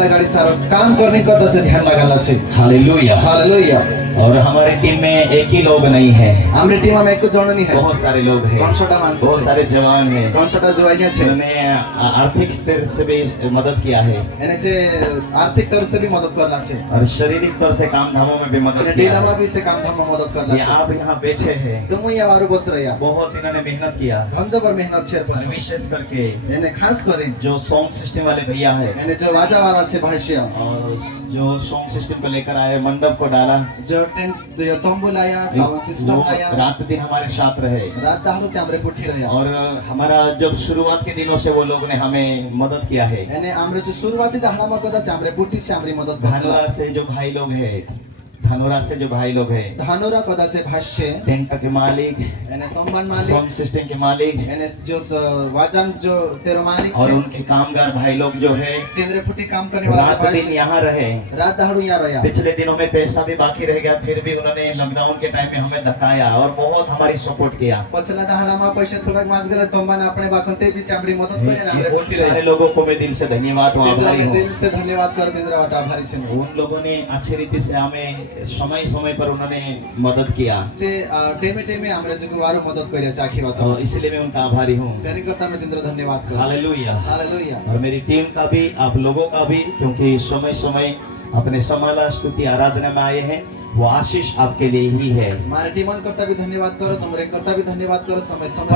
त्यसलाई गाडी सारो काम गर्ने गर्दछ ध्यान लगाउनलाई हालेलुया। हालेलुया। और हमारे टीम में एक ही लोग नहीं है, हाम्रो टिममा एकको जन नि है, बहुत सारे लोग हैं, 500टा मान्छे बहुत सारे जवान हैं। 500टा जुवाइया छ। उन्होंने आर्थिक स्तर से भी मदद किया है એને છે આર્થિક તौर से भी मदद करना છે और शारीरिक तौर से काम धामों में भी मदद અને किया ढिलामा है। भी છે काम धाममा मदद करना ये છે। आप यहाँ बैठे हैं, તો હું यहाँ वारो बस રહ્યા बहुत इन्होंने मेहनत किया, घन्जबर मेहनत छ और पछि विशेष करके એને खास गरी जो सॉन्ग सिस्टम वाले भैया है એને जो वाजा वाला छ भाष्य और जो सॉन्ग सिस्टम को लेकर आए, मंडप को डाला, जो टेंट यो तम्बु लाया, साउंड सिस्टम वो लाया, रात दिन हमारे साथ रहे। रात दाहलो चाहिँ हाम्रो कुठी રહ્યા और हमारा जब शुरुआत के दिनों से वो लोग ने हमें मदद किया है। એને हाम्रो चाहिँ सुरुवाती दाहलामा गर्दा चाहिँ हाम्रो कुठी चाहिँ हाम्रो मदद गर्नु धानोरा से जो भाई लोग हैं, धानोरा से जो भाई लोग हैं, धानोरा गर्दा चाहिँ भाष्य टेंट के मालिक, એને तम्बान मालिक, साउंड सिस्टम के मालिक એને जो वाजन जो तेरो मालिक और छ, उनके कामगार भाई लोग जो है केन्द्र फुटी काम करने वाला रात दिन भाष्य यहाँ रहे। रात दाहलो यहाँ રહ્યા। पिछले दिनों में पैसा भी बाकी रह गया, फिर भी उन्होंने लॉकडाउन के टाइम में हमें धकाया और बहुत हमारी सपोर्ट किया। पछिल्ला दाहलामा पैसा थोड़ा मास गरेर तम्बान આપણે बाखन त्यही पछि हाम्रो मदत गरेर ये हाम्रो उन कुठी सारे રહ્યા। लोगों को मैं दिल से धन्यवाद हूँ, आभारी तिनीहरूलाई हूँ। दिल से धन्यवाद कर तिनीहरूबाट आभारी छु म। उन लोगों ने अच्छी रीति से हमें समय समय पर उन्होंने मदद किया, चाहिँ टेमे टेमे हाम्रो चाहिँ वारो मदत गरेछ आखिरमा त। और इसलिए मैं उनका आभारी हूँ। त्यसले गर्दा म तिनीहरू धन्यवाद गर्छु। हालेलुया। हालेलुया। और मेरी टीम का भी, आप लोगों का भी, क्योंकि समय समय अपने समाला स्तुति आराधना में आए हैं, वो आशीष आपके लिए ही है। मारे टीमन करता भी धन्यवाद करो, तुमरे करता भी धन्यवाद करो। समय समय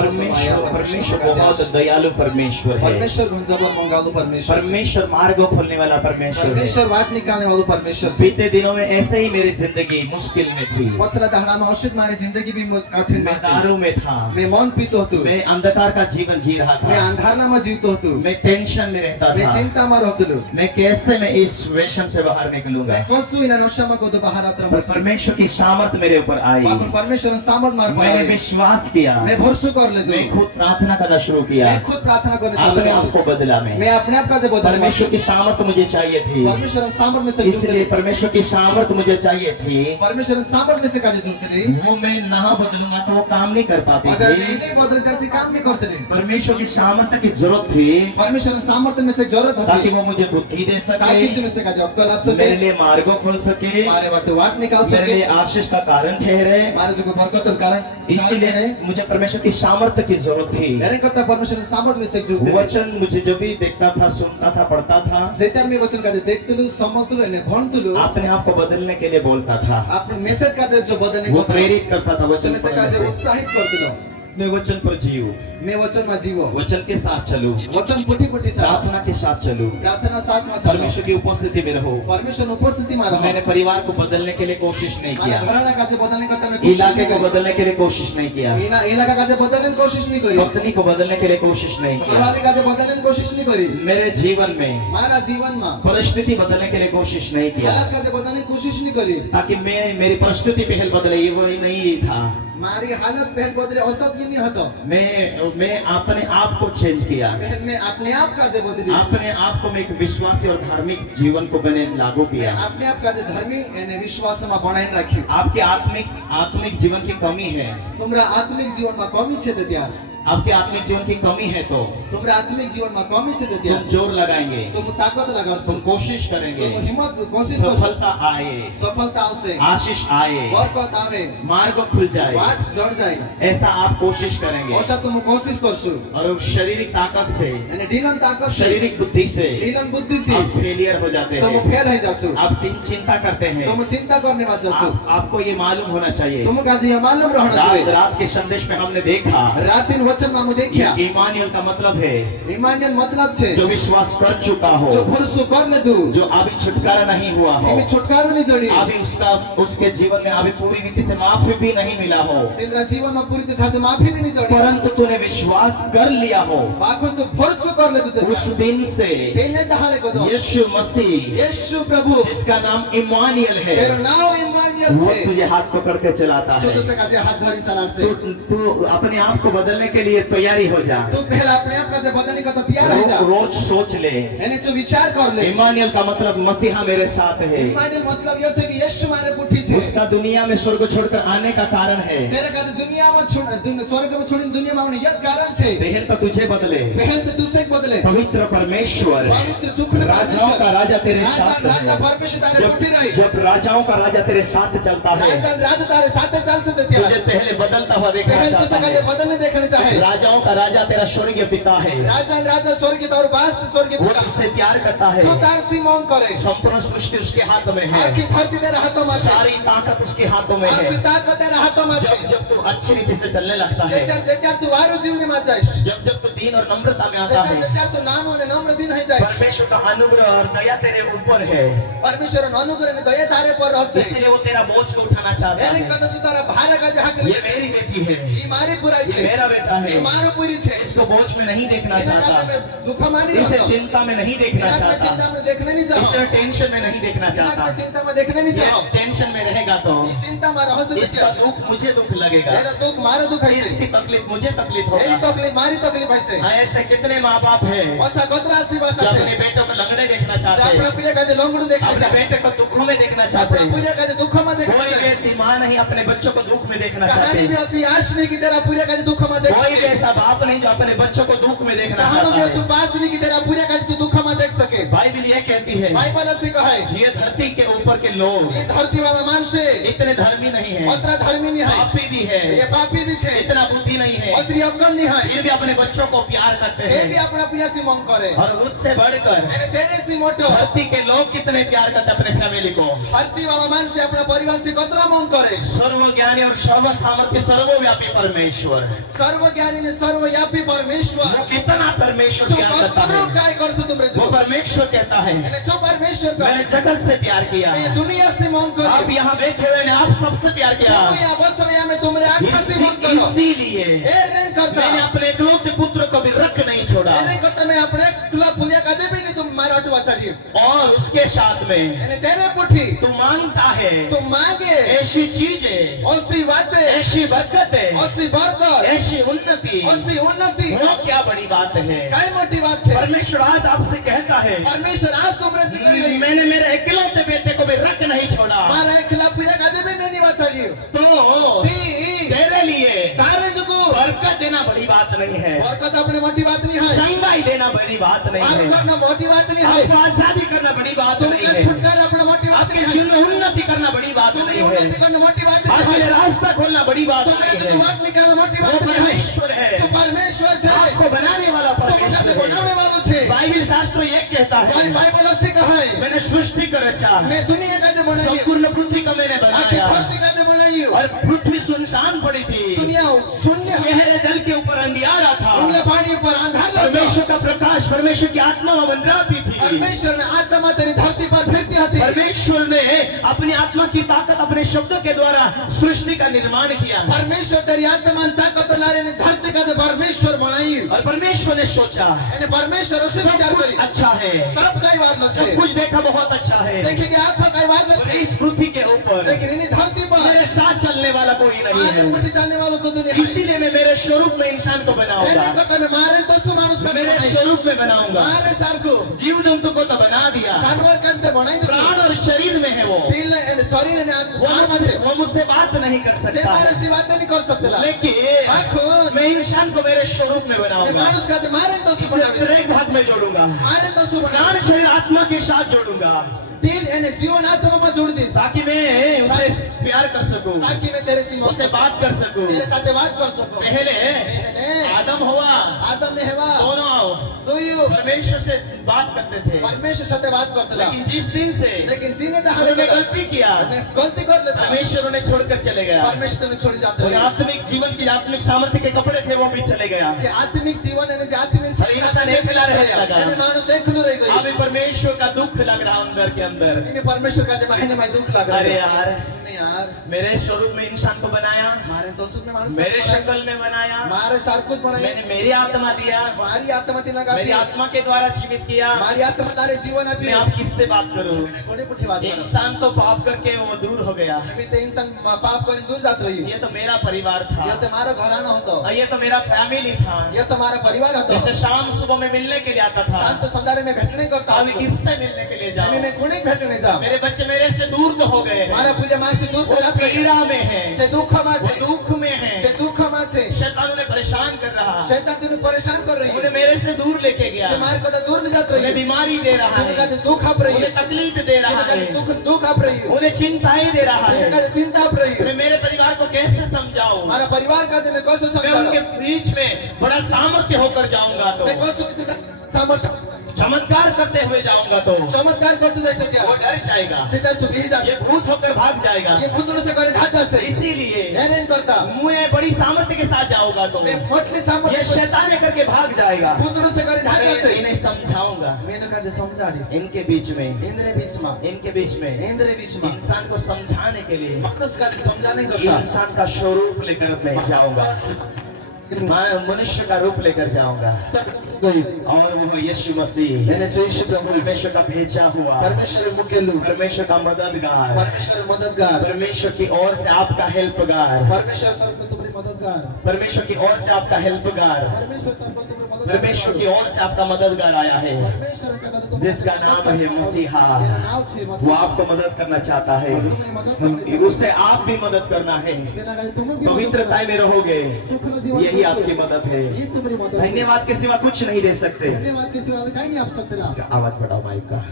परमेश्वर बहुत दयालु परमेश्वर है। परमेश्वर गुंजबर मंगालु परमेश्वर, परमेश्वर मार्ग खोलने वाला परमेश्वर है। परमेश्वर वाट निकाल्ने वाला परमेश्वर। बीते दिनों में ऐसे ही मेरी जिंदगी मुश्किल में थी। पछिल्ला दाहलामा अवश्य मारे जिंदगी भी कठिन मैं में थी। दारू में था, मैं मन पीतो हतु, मैं अंधकार का जीवन जी रहा मैं था, अंधारनामा जीवतो हतु, मैं टेंशन में रहता मैं था, चिंतामा रहतुलु, मैं कैसे मैं इस वेशन से बाहर निकलूंगा। मैं कसु इन नशामा को बाहर आत्र पर परमेश्वर की सामर्थ मेरे ऊपर आई, बापन परमेश्वर सामर्थ मार मैंने विश्वास किया, मैं भरोसा कर ले, मैं खुद प्रार्थना करना शुरू किया, मैं खुद प्रार्थना करने चालू अपने आप को बदला मैं अपने आप का जो बदला। परमेश्वर की सामर्थ मुझे चाहिए थी, परमेश्वर सामर्थ में से इसलिए परमेश्वर की सामर्थ मुझे चाहिए थी। परमेश्वर सामर्थ में से काजे जुड़ते नहीं, वो मैं ना बदलूंगा तो वो काम नहीं कर पाती अगर थी। मैं नहीं बदलता से काम नहीं करते नहीं। परमेश्वर की सामर्थ्य की जरूरत थी परमेश्वर सामर्थ में से जरूरत ताकि होती, वो मुझे बुद्धि दे ताकि सके, में से का जॉब कर आप मेरे सके, लिए मार्ग खोल सके, हमारे बाटे वाट निकाल मेरे सके, लिए आशीष का कारण ठहरे। हमारे जो बरकत का कारण इसलिए मुझे परमेश्वर की सामर्थ्य की जरूरत थी। मैंने करता परमेश्वर सामर्थ में से जुड़ते नहीं। वचन मुझे जो भी देखता था, सुनता था, पढ़ता था, जेता में वचन का जो देखतुलु, समतुलु ने भणतुलु, अपने आप को बदलने के लिए बोलता था, आपने मैसेज का जो बदलने वो को प्रेरित करता था वचन वचन से का पढ़ने जो से। उत्साहित करतुलु, मैं वचन पर जीऊं, मैं वचन में जीवो, वचन के साथ चलूं, वचन पुटी चाह, प्रार्थना के साथ चलूं, प्रार्थना साथ में चलो, परमेश्वर की उपस्थिति में रहो। परमेश्वर उपस्थिति में रहो। मैंने परिवार को बदलने के लिए कोशिश नहीं मारा किया, घराना का जो बदलने करता मैं कोशिश इलाके नहीं को करी, बदलने के लिए कोशिश नहीं किया, इलाका का जो बदलने की कोशिश नहीं करी, पत्नी को बदलने के लिए कोशिश नहीं किया। परिवार का जो बदलने की कोशिश नहीं करी, मेरे जीवन में मारा जीवन में परिस्थिति बदलने के लिए कोशिश नहीं किया, हालत का जो बदलने की कोशिश नहीं करी, ताकि मैं मेरी परिस्थिति पहल बदले, ये वो नहीं था। मारी हालत पहल बदले और सब ये नहीं होता, मैं अपने आप को चेंज किया, पहल में अपने आप का जो बदली, अपने आप को मैं एक विश्वासी और धार्मिक जीवन को मैंने लागू किया। अपने आप का जो धर्मी यानी विश्वास में बनाए रखी। आपके आत्मिक जीवन की कमी है, तुम्हारा आत्मिक जीवन में कमी छे तो त्यार, आपके आत्मिक जीवन की कमी है तो तुम्हारा आत्मिक जीवन में कमी छे तो तुम त्यार, जोर लगाएंगे, तुम ताकत लगाओ, तुम कोशिश करेंगे, तुम हिम्मत कोशिश करो, सफलता आए, सफलता आवश्य, आशीष आए, बरकत आवे, मार्ग खुल जाए, वाट जड़ जाएगा, ऐसा आप कोशिश करेंगे। ऐसा तुम कोशिश करसु, और उस शारीरिक ताकत से, यानी ढीलन ताकत से, शारीरिक बुद्धि से ढीलन बुद्धि से आप फेलियर हो जाते तुम हैं, फेल है जासु, आप चिंता करते हैं, तुम चिंता करने वाला जासु, आपको ये मालूम होना चाहिए। तुम का ये मालूम रहना चाहिए। रात के संदेश में हमने देखा, रात दिन वचन में हम देखिया, ईमानियल का मतलब है ईमानियल मतलब छे जो विश्वास कर चुका हो, जो भरोसा कर ले दू, जो अभी छुटकारा नहीं हुआ हो, इमे छुटकारा नहीं जड़ी, अभी उसके जीवन में अभी पूरी रीति से माफी भी नहीं मिला हो, तेरा जीवन में पूरी तरह से माफी भी नहीं जड़ी, परंतु तूने विश्वास कर लिया हो, बाको तो भरोसा कर ले दू, उस दिन से तेने दहाड़े को दो, यीशु मसीह, यीशु प्रभु, जिसका नाम इमानियल है, तेरा नाम ईमानियल दियल वो छे तुझे हाथ पकड़ के चलाता जो है। दूसरे का जे हाथ धरि चलार तू छे तू अपने आप को बदलने के लिए तैयारी हो जा। तू पहला अपने आप का जे बदलने का तो तैयार हो जा रोज सोच ले, यानी जो विचार कर ले इमानुएल का मतलब मसीहा मेरे साथ है। इमानुएल मतलब यो छे कि यीशु मारे पुठी छे उसका दुनिया में स्वर्ग छोड़कर आने का कारण है। तेरे का जे दुनिया में स्वर्ग में छोड़िन दुनिया में आउने यह कारण छे पहल तो तुझे बदले, पहल तो दूसरे को बदले पवित्र परमेश्वर, पवित्र चुकने राजाओं का राजा तेरे साथ राजा है। परमेश्वर तारे पुठी रही जब राजाओं का राजा तेरे साथ चलता है, राजा तारे साथे चल से देते तुझे पहले बदलता हुआ देखना पहले चाहता दूसरे का जे है। बदलने देखने चाहे राजाओं का राजा तेरा स्वर्गीय पिता है, राजा स्वर्ग और वास स्वर्ग वो पिता तुझसे प्यार करता है। जो तार सीमोन करे संपूर्ण सृष्टि उसके हाथ में है, आखी धरती तेरे हाथों में सारी ताकत उसके हाथों में है। आखी ताकत तेरे हाथों में जब जब तू अच्छी रीति से चलने लगता है, जेत्यार तू वारो जीवनी में जाइस जब जब तू दीन और नम्रता में आता है, जेत्यार तू नाम और नम्र दिन है जाइस परमेश्वर का अनुग्रह और दया तेरे ऊपर है, परमेश्वर नो अनुग्रह ने दया तारे पर रहसे इसलिए वो तेरा बोझ को उठाना चाहता यानी है। कदा से तारा भारे का जे हक ये मेरी बेटी है, ई मारी पुराई ये छे मेरा बेटा है, ई मारो पूरी छे इसको बोझ में नहीं देखना इना चाहता, का में दुख मानी इसे रहता चिंता में नहीं देखना चिंता चाहता, में देखने नहीं चाहो इसे टेंशन में नहीं देखना इना चाहता। में चिंता में देखने नहीं ये चाहो टेंशन में रहेगा तो ई चिंता में रह से इसका दुख मुझे दुख लगेगा, तेरा दुख मारो दुख है इसकी तकलीफ मुझे तकलीफ मेरी होगा। तकलीफ मारी तकलीफ है से ऐसे कितने माँ बाप है ऐसा कतरा सी जो भाषा अपने से बेटों को लंगड़े देखना जो चाहते अपना हैं, पूरे का जे लोंगड़ू देखने अपने चाहे बेटे को दुखों में देखना चाहते अपना हैं। पूरे का जे दुख में देखने कोई चाहे ऐसी माँ नहीं अपने बच्चों को दुख में देखना चाहती कहानी भी है। ऐसी आश नहीं कि तेरा पूरे का जे दुख में देख कोई सके ऐसा बाप नहीं जो अपने बच्चों को दुख में देखना कहानी भी चाहता ऐसी है। बात नहीं कि तेरा पूरे का जे तू दुख में देख सके बाइबल ये कहती है, बाइबल ऐसी कहे ये धरती के ऊपर के लोग ये धरती वाला मानसे इतने धर्मी नहीं है, अत्र धर्मी नहीं है पापी भी है, ये पापी भी छे इतना बुद्धि नहीं है, अत्री अक्कल नहीं है फिर भी अपने बच्चों को प्यार करते ये भी हैं। अपना पिया से मंग करे और उससे बढ़कर यानी तेरे से मोटो धरती के लोग कितने प्यार करते हैं अपने फैमिली को। धरती वाला मानसे अपना परिवार से कतरा मंग करे सर्वज्ञानी और सर्व सामर्थ्य सर्वव्यापी परमेश्वर, सर्वज्ञानी ने सर्वव्यापी परमेश्वर वो कितना परमेश्वर जो प्यार करता कतरो है। काय करसो तुमरे वो जो परमेश्वर कहता है, यानी जो परमेश्वर का मैंने जगत से प्यार किया, ये दुनिया से मंग आप करे यहाँ बैठे हुए ने आप सबसे प्यार किया, दुनिया बसया में तुमरे आंखा से मंग करो इसीलिए ए नहीं करता मैंने अपने इकलौते पुत्र को भी रख नहीं छोड़ा। नहीं करता मैं अपने तुला पुलिया का जे भी नहीं तुम मारा अटवा चढ़ी और उसके साथ में यानी तेरे पुठी तू मांगता है तुम मांगे ऐसी चीजें, ऐसी बातें ऐसी बरकतें, ऐसी बरकत ऐसी उन्नति, ऐसी उन्नति वो क्या बड़ी बात है। काय मोटी बात छे परमेश्वर आज आपसे कहता है, परमेश्वर आज तुमरे से कही रही मैंने मेरे इकलौते बेटे को भी रख नहीं छोड़ा, मारा खिलाफ पूरा का जे भी नहीं वाचड़ी तो ती तेरे लिए तारे जुगु बरकत देना बड़ी बात नहीं है, बरकत अपने मोटी बात नहीं है संगाई देना बड़ी बात नहीं माफ है, करना मोटी बात नहीं है आपको आजादी करना बड़ी बात नहीं तुमने है, छुटकारा अपना मोटी बात आपके नहीं है जीवन में उन्नति करना बड़ी बात तुमने नहीं उन्नति है, करना मोटी बात आपके नहीं लिए है रास्ता खोलना बड़ी बात तुमने नहीं जो है। बात निकालना मोटी वो बात नहीं है परमेश्वर है, जो परमेश्वर छे आपको बनाने वाला तुमने परमेश्वर बनाने है। वालो छे बाइबल शास्त्र ये कहता भाई है, बाइबल से कहा है मैंने सृष्टि कर रचा, मैं दुनिया का जो बनाई संपूर्ण पृथ्वी को मैंने आखिर बनाया, धरती का जो बनाई और पृथ्वी सुनसान पड़ी थी, दुनिया शून्य गहरे जल के ऊपर अंधियारा था, उंगले पानी पर अंधार लगा परमेश्वर का प्रकाश, परमेश्वर की आत्मा मंडराती थी, परमेश्वर ने आत्मा तेरी धरती पर फिरती थी परमेश्वर ने अपनी आत्मा की ताकत अपने शब्दों के द्वारा सृष्टि का निर्माण किया, परमेश्वर तेरी आत्मा ताकत लारे ने धरती का जो परमेश्वर बनाई और परमेश्वर ने सोचा यानी परमेश्वर उसे सब विचार कुछ करी अच्छा है, सब कई बार न सब छे कुछ देखा बहुत अच्छा है, देखिए आप कई बार न और छे इस पृथ्वी के ऊपर लेकिन इन्हीं धरती पर मेरे साथ चलने वाला कोई नहीं आगे है, मुट्ठी चलने वालों को दुनिया है इसीलिए मैं मेरे स्वरूप में इंसान को बनाऊंगा, नहीं करता मैं मारे दसों मानुष का मेरे बनाई स्वरूप में बनाऊंगा, मारे सार को जीव जंतु को तो बना दिया, जानवर का ते बनाई दो प्राण और शरीर में है वो दिल ने शरीर ने आत्मा से वो मुझसे बात नहीं कर से सकता मारे है, सी बातें नहीं कर सकते लेकिन आखो मैं इंसान को मेरे स्वरूप में बनाऊंगा, मानुष का जो मारे दसों इसे बनावे हर एक भाग में जोड़ूंगा, मारे दसों बनावे प्राण शरीर आत्मा के साथ जोड़ूंगा, दिल यानी जीवन आत्मा में जोड़ दी ताकि मैं उसे प्यार कर सकूं, ताकि मैं तेरे से उससे बात कर सकूं। तेरे साथ बात कर सकूं पहले आदम हुआ, आदम ने हवा दोनों दुइयो परमेश्वर से बात करते थे, परमेश्वर साथे बात करते ला लेकिन जिस दिन से लेकिन जीने दा उन्होंने गलती किया, गलती कर लेता परमेश्वर उन्हें छोड़कर चले गया, परमेश्वर ने छोड़ जाते उन्हें आत्मिक जीवन की आत्मिक सामर्थ्य के कपड़े थे वो भी चले गया, जे आत्मिक जीवन है जे आत्मिक और इंसान एकला रहने लगा। यानी मानुष एकलो रह गई अभी परमेश्वर का दुख लग रहा अंदर के अंदर, इन्हें परमेश्वर का जे महीने में दुख लग रहा अरे है यार नहीं यार यार मेरे स्वरूप में इंसान को बनाया, मारे तो सुन में मानुस मेरे शक्ल में बनाया, मारे सारकुच बनाई मैंने मेरी आत्मा दिया, मारी आत्मा तिला का मेरी आत्मा के द्वारा जीवित किया। मारी आत्मा तारे जीवन मैं आपी आप किससे बात करूं? कोणी कुठे बात करो इंसान तो पाप करके वो दूर हो गया। अभी ते इंसान पाप करून दूर जात रही ये तो मेरा परिवार था, ये तो मारो घराणा होतो और ये तो मेरा फैमिली था। ये तो हमारा परिवार होतो जैसे शाम सुबह में मिलने के लिए आता था, शांत संधारे में भेटणे करता अभी किससे मिलने के लिए आम्ही जाऊं? में कोणी भेटणे जा मेरे बच्चे मेरे से दूर तो हो गए हैं। मारा पूजा मासे दूर वो जात रही पीड़ा में है, जे दुःख वो मासे दुख में है, जे दुःख मासे शैतान उन्हें परेशान कर रहा है, शैतान तुने परेशान कर रही उन्हें मेरे से दूर लेके गया, जे मार पता दूर नहीं जात उन्हें रही बीमारी दे रहा तुने का है, जे दुःख आप रही उन्हें तकलीफ दे रहा तुने का जे है, दुःख दुःख आप रही उन्हें चिंताएं दे रहा तुने का है। जे चिंता आप रही मैं मेरे परिवार को कैसे समझाऊं? हमारा परिवार का जे मैं कैसे मैं उनके समझाऊं बीच में बड़ा सामर्थ्य होकर जाऊंगा तो, मैं कैसे सामर्थ्य चमत्कार करते हुए जाऊंगा तो चमत्कार करते जायचं क्या वो डर जाएगा, तिथे चुकी ये जाते भूत होकर भाग जाएगा। ये भूतों से करे ढाचा से इसीलिए हेरेन करता मैं बड़ी सामर्थ्य के साथ जाऊंगा तो मैं मोटली ये सामर्थ्य शैतान करके भाग जाएगा। भूतों से करे ढाचा मैं से इन्हें समझाऊंगा, मैंने का जे समझाडीस इनके बीच में, इंद्रे बीच में इनके बीच में इंद्रे बीच में इंसान को समझाने के लिए माणूस का जे समझाने करता इंसान का स्वरूप लेकर मैं जाऊंगा, मैं मनुष्य का रूप लेकर जाऊंगा। गई और वो यीशु मसीह मैंने यीशु प्रभु परमेश्वर का भेजा हुआ, परमेश्वर मुकेलू परमेश्वर का मददगार, परमेश्वर मददगार परमेश्वर की ओर से आपका हेल्पगार, परमेश्वर तरफ से तुम्हारी मददगार परमेश्वर की ओर से आपका हेल्पगार, परमेश्वर तरफ से तुम्हारी मददगार परमेश्वर की ओर से आपका मददगार आया है, परमेश्वर से मदद जिसका नाम है मसीहा। तेरा नाम से वो आपको मदद करना चाहता है, उससे आप भी मदद करना है। तेरा का तुम की पवित्रताई में रहोगे, सुखला जीवन यही आपकी मदद है। ये तुम्हारी मदद है। धन्यवाद के सिवा कुछ नहीं दे सकते। धन्यवाद के सिवा कहीं नहीं आप सकते ना इसका आवाज बढ़ाओ माइक का।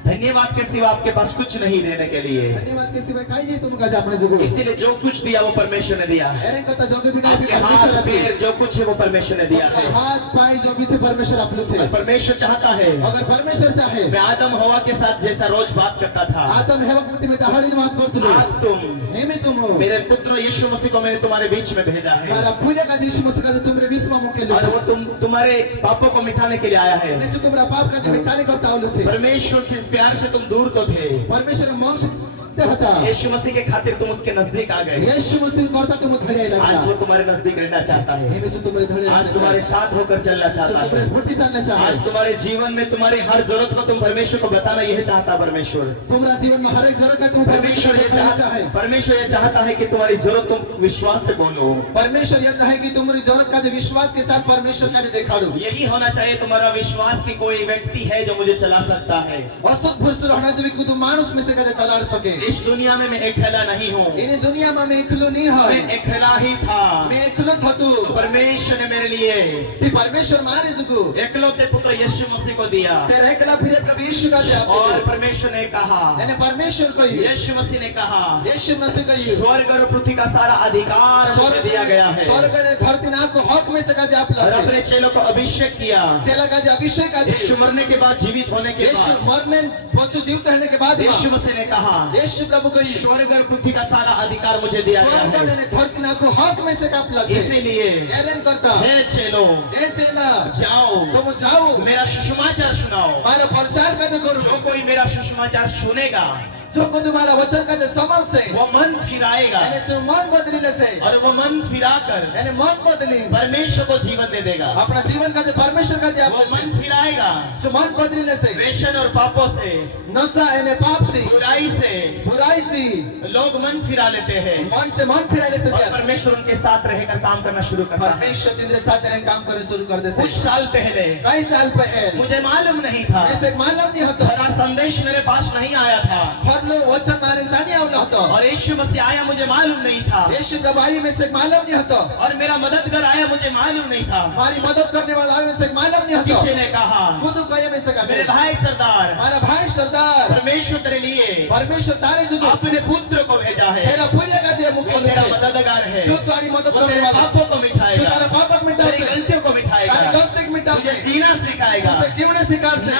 धन्यवाद के सिवा आपके पास कुछ नहीं देने के लिए, धन्यवाद के सिवा कहीं नहीं तुम का अपने जुगो इसीलिए जो कुछ दिया वो परमेश्वर ने दिया है। हेरेन करता जो भी आपके हाथ पैर जो कुछ है वो परमेश्वर ने दिया है। हाथ पाय जो भी से परमेश्वर आप लोग से और परमेश्वर चाहता है, अगर परमेश्वर चाहे मैं आदम हवा के साथ जैसा रोज बात करता था, आदम हेवा कुटी में दहाड़ी बात करते लो आज तुम नेमे तुम हो मेरे पुत्र यीशु मसीह को मैंने तुम्हारे बीच में भेजा है, हमारा पूजा का यीशु मसीह का जो तुम्हारे बीच में मुके लो और वो तुम्हारे पापों को मिटाने के लिए आया है। ने जो तुम्हारा पाप का जो मिटाने करता हो से परमेश्वर के प्यार से तुम दूर तो थे, परमेश्वर मांस ते होता यीशु मसीह के खातिर तुम उसके नजदीक आ गए। यीशु मसीह करता तुम धड़े आज लगा वो तुम्हारे नजदीक रहना चाहता है, नेमे जो तुम्हारे धड़े आज तुम्हारे साथ होकर चलना चाहता तुम्हारे है। फुटी चलना चाहे आज तुम्हारे जीवन में तुम्हारी हर जरूरत को तुम परमेश्वर को बताना यह चाहता है परमेश्वर। तुम्हारा जीवन में हर एक जरूरत का तुम परमेश्वर ये चाहता है परमेश्वर ये चाहता है कि तुम्हारी जरूरत तुम विश्वास से बोलो। परमेश्वर यह चाहे कि तुम्हारी जरूरत का जो विश्वास के साथ परमेश्वर का जो देखा दो यही होना चाहिए तुम्हारा विश्वास कि कोई व्यक्ति है जो मुझे चला सकता है। असुत फुर्सुर रहना जो भी कुछ मानुष में से का जो चला सके इस दुनिया में मैं अकेला नहीं हूँ, इन दुनिया में मैं एकलो नहीं है मैं अकेला ही था। मैं एकलो था तू परमेश्वर ने मेरे लिए कि परमेश्वर मारे जुगु एकलौते पुत्र यीशु मसीह को दिया, तेरे एकला फिर प्रभु यीशु का दिया और परमेश्वर ने कहा, मैंने परमेश्वर को यीशु मसीह ने कहा, यीशु मसीह का स्वर्ग और पृथ्वी का सारा अधिकार मुझे दिया गया है। स्वर्ग ने धरती ना को हक में से का जो आप और अपने चेलों को अभिषेक किया। चला का जो अभिषेक का यीशु मरने के बाद जीवित होने के यीशु बाद मरने पहुंचो जीवित रहने के बाद यीशु मसीह ने कहा, यीशु प्रभु को स्वर्ग और पृथ्वी का सारा अधिकार मुझे दिया गया स्वर्ग है। ने धरती ना को हक में से का प्लस इसीलिए एरन करता हे चेलो ए चेला जाओ, तुम जाओ मेरा सुसमाचार सुनाओ। हमारा प्रचार का जो करो जो कोई मेरा सुसमाचार सुनेगा जो को तुम्हारा वचन का जो समझ से वो मन फिराएगा, यानी जो मन बदली से और वो मन फिराकर यानी मन बदली परमेश्वर को जीवन दे देगा। अपना जीवन का जो परमेश्वर का जो वो आप मन फिराएगा जो मन बदली से वेशन और पापों से, नशा यानी पाप से बुराई से बुराई से लोग मन फिरा लेते हैं, मन से मन फिराने से और परमेश्वर उनके साथ रहकर काम करना शुरू करता है। परमेश्वर तेरे साथ तेरे काम करने शुरू कर दे कुछ साल पहले कई साल पहले मुझे मालूम नहीं था, ऐसे मालूम नहीं होता बड़ा संदेश मेरे पास नहीं आया था, हर लोग वचन मारे इंसानी आवला होता और यीशु मसीह आया मुझे मालूम नहीं था, यीशु प्रभावी में से मालूम नहीं होता और मेरा मददगार आया मुझे मालूम नहीं था। हमारी मदद करने वाला में से मालूम नहीं होता किसी ने कहा, खुद कहे में से का मेरे भाई सरदार, हमारा भाई सरदार परमेश्वर तेरे लिए परमेश्वर तारे जो अपने पुत्र को भेजा है, तेरा पूजा का जो मुख वो तेरा मददगार है, जो तुम्हारी मदद वो करने तेरे वाला पापों को जो मिटाएगा, तेरा पाप मिटा तेरी से गलतियों को मिटाएगा, तारी गलती मिटा तुझे से जीना सिखाएगा, उसे जीवन सिकार से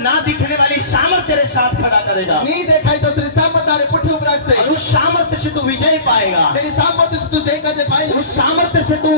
ना दिखने वाली सामर्थ तेरे साथ खड़ा करेगा, नहीं दिखाई तो तेरे सामर्थ तारे पुठ उपराग से और उस सामर्थ से तू विजय पाएगा। तेरी सामर्थ तू जय का जे पाहिलं उस सामर्थ्य से तू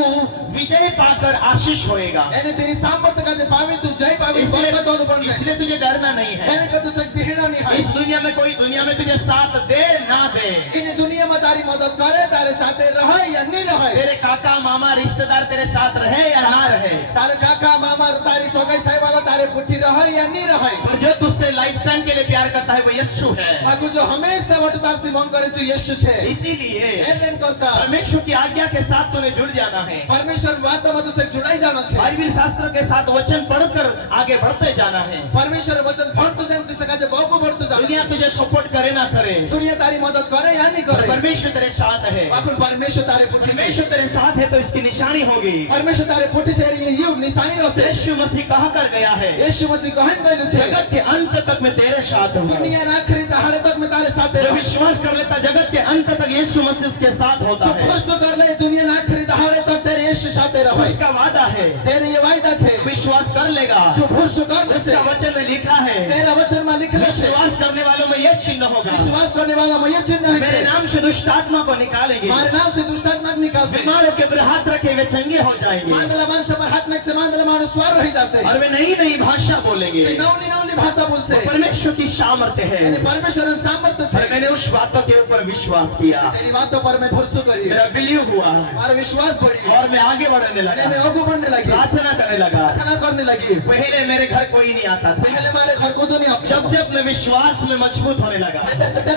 विजय पाकर आशीष होएगा। यानी तेरी सामर्थ्य का जे पावी तू जय पावी इसलिए बरकत वाला बन जाए इसलिए तुझे डरना नहीं है। यानी का तू सब बिहड़ा नहीं है इस दुनिया में कोई दुनिया में तुझे साथ दे ना दे, इन दुनिया में तारी मदद करे तारे साथे रहे या नहीं रहे तेरे काका मामा रिश्तेदार तेरे साथ रहे या ना रहे, तारे काका मामा तारी सोगाई साई वाला तारे पुठी रहे या नहीं रहे पर जो तुझसे लाइफ टाइम के लिए प्यार करता है वो यीशु है। आगु जो हमेशा वटतार से मांग करे छु यीशु छे इसीलिए एलन करता परमेश्वर की आज्ञा के साथ तुम्हें जुड़ जाना है। परमेश्वर वार्ता में तुझसे जुड़ाई जाना छे बाइबल शास्त्र के साथ वचन पढ़कर आगे बढ़ते जाना है। परमेश्वर वचन पढ़तो जान तुझसे का जे बहुको बढ़तो जाना दुनिया तुझे सपोर्ट करे ना करे, दुनिया तारी मदद करे या नहीं पर करे परमेश्वर तेरे साथ है। आखिर परमेश्वर तारे पुठी परमेश्वर तेरे साथ है तो इसकी निशानी होगी। परमेश्वर तारे पुठी से ये निशानी रहे यीशु मसीह कहा कर गया है, यीशु मसीह कहन गइल छे जगत के अंत तक मैं तेरे साथ हूँ। दुनिया ना आखिरी दहाड़े तक मैं तारे साथ जो रहूं विश्वास कर लेता जगत के अंत तक यीशु मसीह उसके साथ होता जो है। खुश कर ले दुनिया ना आखिरी दहाड़े तक तेरे यीशु साथे रहे उसका वादा है, तेरे ये वायदा छे विश्वास कर लेगा। जो खुश कर ले उसका वचन में लिखा है, तेरा वचन में लिख ले विश्वास करने वालों में यह चिन्ह होगा, विश्वास करने वाला मैं ये चिन्ह मेरे है नाम से दुष्ट आत्मा को निकालेंगे, हमारे नाम से दुष्ट आत्मा निकाल से बीमारों के ऊपर हाथ रखे वे चंगे हो जाएंगे, मांदला मानस पर हाथ में से मांदला मानुस स्वार रही जासे और वे नई नई भाषा बोलेंगे। से नौनी नौनी भाषा बोल से परमेश्वर की सामर्थ्य है। यानी परमेश्वर सामर्थ्य और छे मैंने उस बातों के ऊपर विश्वास किया, तेरी बातों पर मैं भरोसा करी मेरा बिलीव हुआ और विश्वास बढ़ी और मैं आगे बढ़ने मैं लगा, आगे बढ़ने लगी प्रार्थना करने लगा। प्रार्थना करने लगी पहले मेरे घर कोई नहीं आता था, पहले हमारे घर को तो नहीं आता जब जब मैं विश्वास में मजबूत होने लगा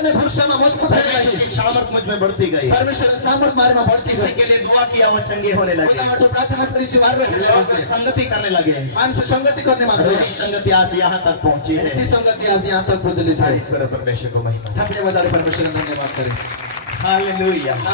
में भरोसा में मजबूत होने परमेश्वर लगी की सामर्थ मुझ में बढ़ती गई। परमेश्वर सामर्थ मारे में बढ़ती किसी गई के लिए दुआ किया वो चंगे होने लगे, उदा तो प्रार्थना करी से वार में लोगों से संगति करने लगे। मानस संगति करने और मात्र मेरी संगति आज यहाँ तक पहुंची है। अच्छी संगति आज यहाँ तक पहुंचली छे तारीफ करो परमेश्वर को महिमा। धन्यवाद परमेश्वर धन्यवाद करें हालेलुया।